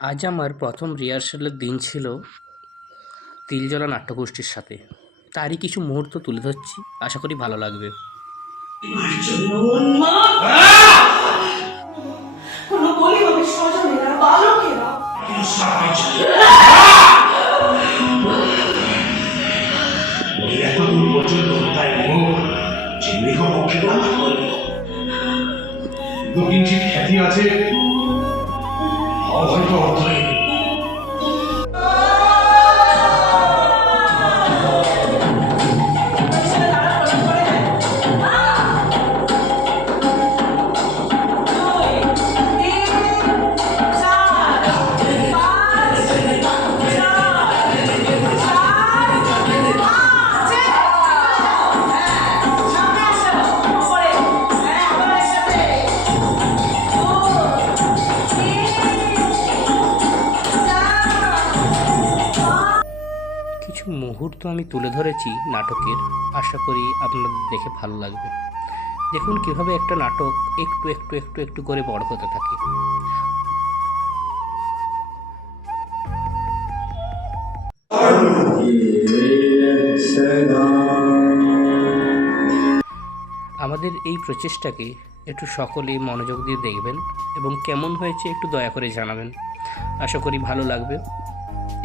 আজ আমার প্রথম রিহার্সালের দিন ছিল তিলজলা নাট্যগোষ্ঠীর সাথে। তারই কিছু মুহূর্ত তুলে ধরছি, আশা করি ভালো লাগবে। খ্যাতি আছে হয়তো অর্থহীন। কিছু মুহূর্ত আমি তুলে ধরেছি নাটকের, আশা করি আপনাদের দেখে ভালো লাগবে। দেখুন কীভাবে একটা নাটক একটু একটু একটু একটু করে বড় হতে থাকে। আমাদের এই প্রচেষ্টাকে একটু সকলে মনোযোগ দিয়ে দেখবেন এবং কেমন হয়েছে একটু দয়া করে জানাবেন। আশা করি ভালো লাগবে।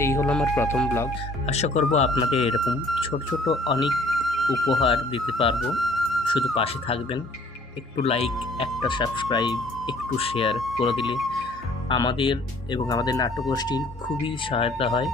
এই হলো আমার প্রথম ব্লগ। আশা করব আপনাদের এরকম ছোট ছোট অনেক উপহার দিতে পারবো। শুধু পাশে থাকবেন, একটু লাইক, একটা সাবস্ক্রাইব, একটু শেয়ার করে দিলে আমাদের এবং আমাদের নাট্যগোষ্ঠীর খুবই সহায়তা হয়।